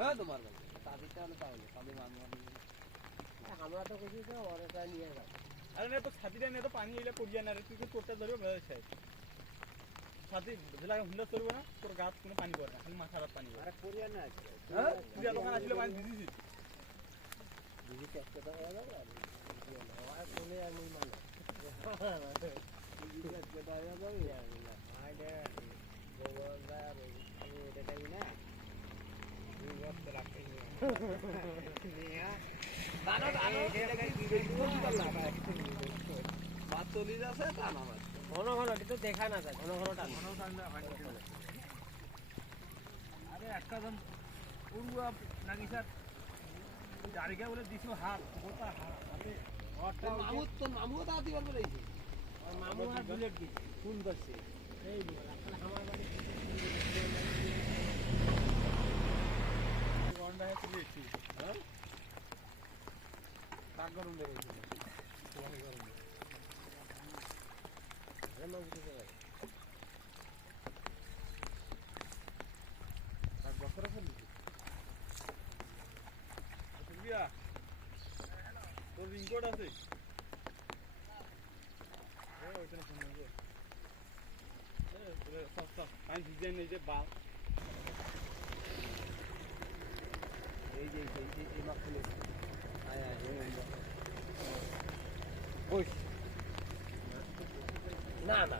হ্যাঁ তোমার ভাই তাদেরটা হলে তাহলে তাদের মানুষ আমরা তো কিছু তো ওরা নিয়ে যাবো। अरे नहीं तो छाती नहीं तो पानी इला पड़ जाना रे तू टोटल धरो मेरे साइड छाती जिला हुंडा करबो ना तोर गात কোনো পানি পড়ে না খালি মাথার পানি পড়ে আরে পড়িয়া না হ্যাঁ তুই দোকান আসলে পানি দিছিস দিদি চেষ্টা তো হয়ে যাবে আর আর কোনে আর মই মানে দিদি চেষ্টা তো হয়ে যাবে আর না আইডে গোবরদার আমি দেখাই না এই ওয়াক্ত রাখতে নিয়া দানো দানো এটা কি ভিডিও করলা বাত চলি যাচ্ছে তা না ঘন ঘন কিন্তু দেখা না যায় ঘন ঘন টান আরে একটা জন উড়ুয়া নাগিসার গাড়িকে বলে দিছো হাত গোটা হাত আরে মামু তা দিবার বলেছি আর মামু আর বুলেট দি ফুল করছে এই আমার বাড়ি গন্ডা হয়ে চলেছি হ্যাঁ কাক গরম লেগেছে তোমার গরম আরে মামু তো যায় কাক বছর চলেছে তুমিয়া তোর রিংকোড আছে হ্যাঁ ওইখানে ফোন করো হ্যাঁ সস্তা আমি ডিজাইন এই যে বাল এই যে এই মাছ খুলে আয় আয় ওই না না